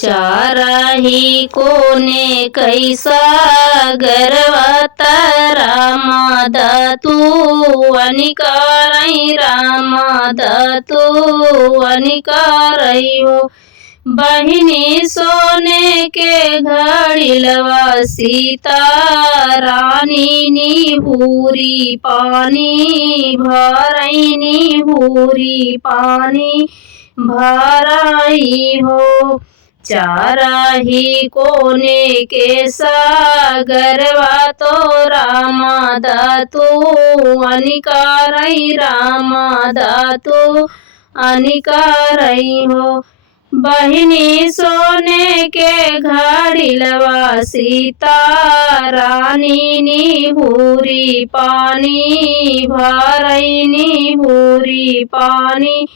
चारही कोने कैसा गर्वत रामा दतु अनिकारई रामा दतु अनिकारई हो। बहिनी सोने के घड़िलवा सीता रानी निहुरी पानी भरई निहुरी पानी भरई हो। चारही कोने के सागरवा तो रामा दतु अनिकारई रामा दतु अनिकारई हो। बहिनी सोने के घड़िलवा सीता रानी निहुरी पानी भरई निहुरी पानी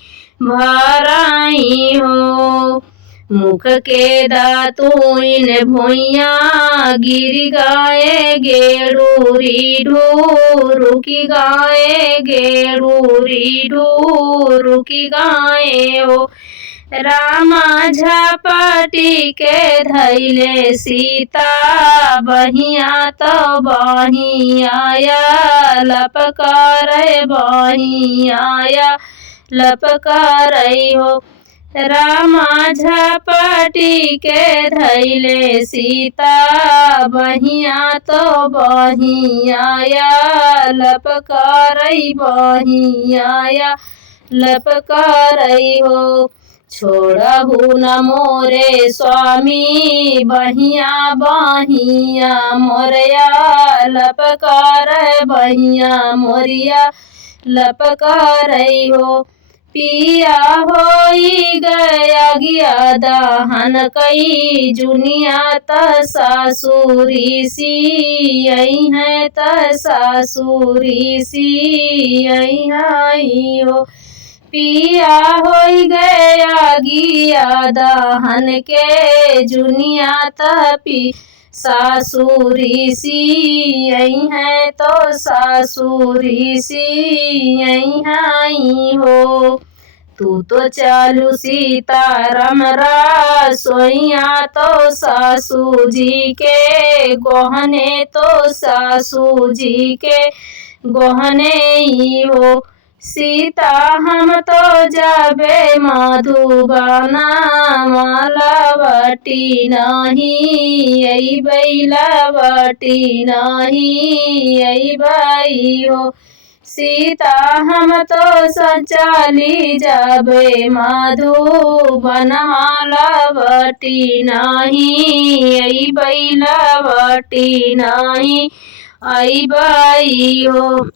भरई हो। मुख के दातुइन भुइया गिर गाए गेड़ूरी ढूरू की गाए गेड़ूरी ढूरू की गाए हो। रामा झपटी के धैले सीता बहिया तो बहियाया लपकार बहियाया लपकार हो। रामा झपटी के धैले सीता बहिया तो बहियाया लपकार बहियाया लपकार हो। छोड़हु न मोरे स्वामी बहिया बहिया मोरिया लपकार बहिया मोरिया लपकार हो। पिया होई गया गिया दहन कई जुनिया त सासुरी सी यही है त सासुरी सी यही आई हो। पिया होई गया गिया दहन के जुनिया तपी सासुरी सी यही है तो सासुरी सी यही आई हो। तू तो चालू सीताराम सोइया तो सासू जी के गहने तो सासू जी के गहने ही हो। सीता हम तो जाबे मधुबना मालावटी नहीं यही बैलावटी नहीं यही बाई हो। सीता हम तो सचाली जाबे मधुबना मालावटी नहीं यही बैलावटी नहीं आई बाई हो।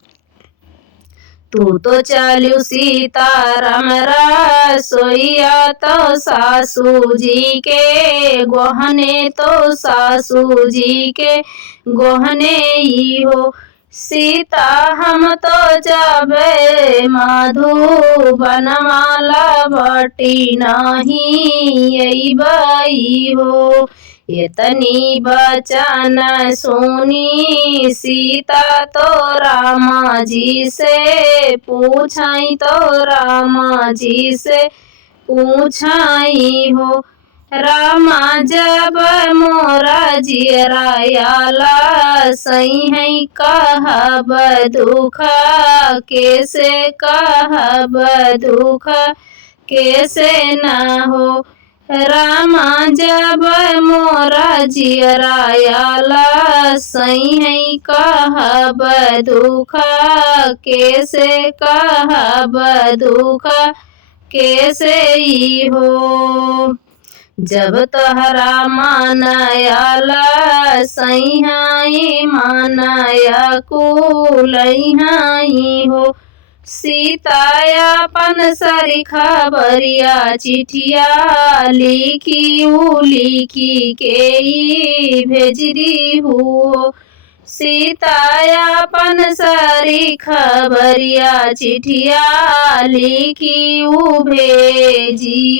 तू तो चालू सीताराम सोइया तो सासू जी के गहने तो सासू जी के गहने ही हो। सीता हम तो जाबे मधुबन मालावटी नहीं यही बाई हो। इतनी बचन सुनी सीता तो रामा जी से पूछाई तो रामा जी से पूछाई हो। रामा जब मोरा जियरायाला सही है कहब दुख कैसे कहब दुख कैसे न हो। रामा जब मोरा जियरायाला सही है कहब दुख कैसे कहब दुख कैसे ही हो। जब तोहरा मानयाला सही है मानया कुलई हो। सीतायापन सारी खबरिया चिठिया लिखी लिखी के भेज दी हो। सीतायापन सारी खबरिया चिठिया लिखी भेजी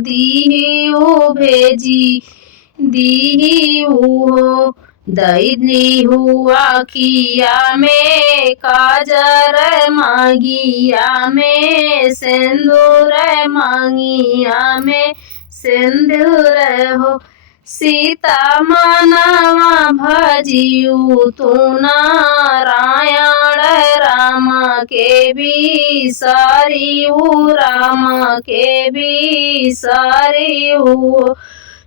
दी भेजी दी हो। दैनी हुआ किया में काजर मांगिया में सिंदूर मांगिया में सिंदूर हो। सीता मनवा भजियु तू नारायण राम के बिसरियु राम के बिसरियु।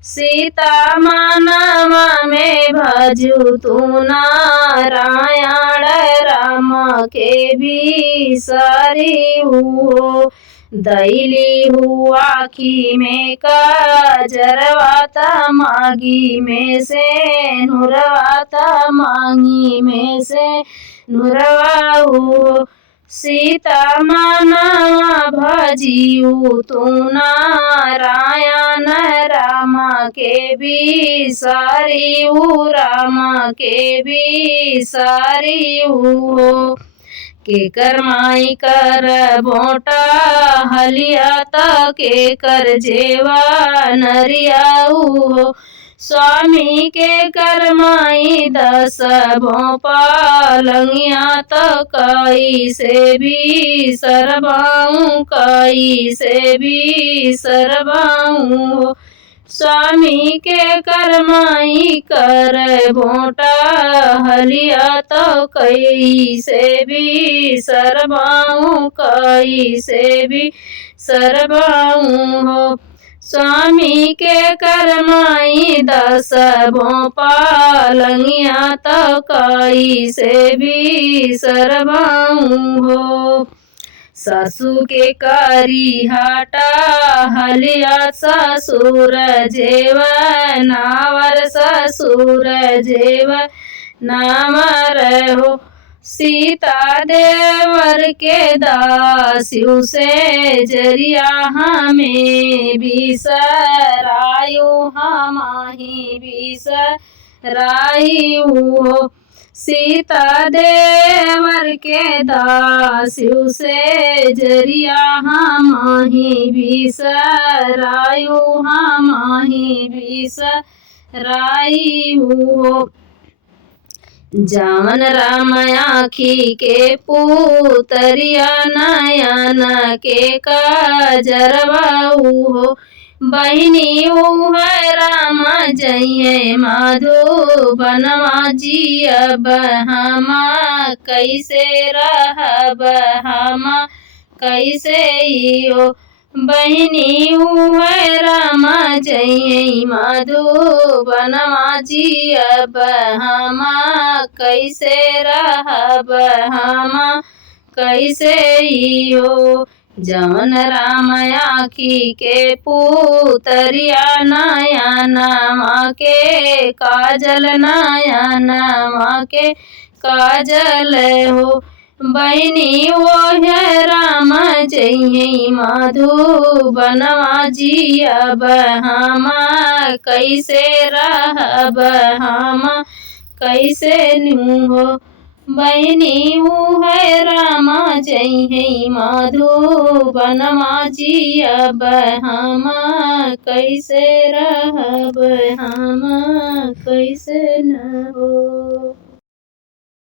सीता मनवा में भजू तू नारायण राम के बिसरियु। दैली हुआ आखी में काजरवाता मांगी में से नुरवाता मांगी में से नुरवाऊ। सीता मनवा भजियु तू नारायण राम के बिसरियु राम के बिसरियु। के कर माई कर बोटा हलिया के कर जेवा नरियाऊ हो। स्वामी के कर माई 10 भोपालंगिया कई से भी सरबाऊ कई से भी सरबाऊ। स्वामी के करमाई कर भोटा हलिया कई से भी सरबाऊ कई से भी सरबाऊ हो। स्वामी के करमाई 10 भोपालंगिया कई से भी सरबाऊ हो। ससु के करी हटा हलिया ससुर जेव नावर ससुर जेव नावर हो। सीता देवर के दास्यु से जरिया हमें बिसरायु हमाही बिसरायु हो। सीता देवर के दास्यु से जरिया हमाही बिसरायु हमाही बिसरायु हो। जावन राम आखी के पुतरिया नयन के काजरवाऊ हो। बहिनी है राम जइए मधुबनवा जियब हम कैसे रहब हम कैसे हो। बहिनी है राम जइए मधुबनवा जियब हम कैसे रहब हम कैसे हो। जवन राम आखी के पुतरिया नयनवा के काजल नयनवा के काजल हो। बहिनी है राम जइए मधुबनवा जियब हम कैसे रहब हम कैसे हो। बहिनी है राम जइए मधुबनवा जियब हम कैसे रहब हम कैसे न हो।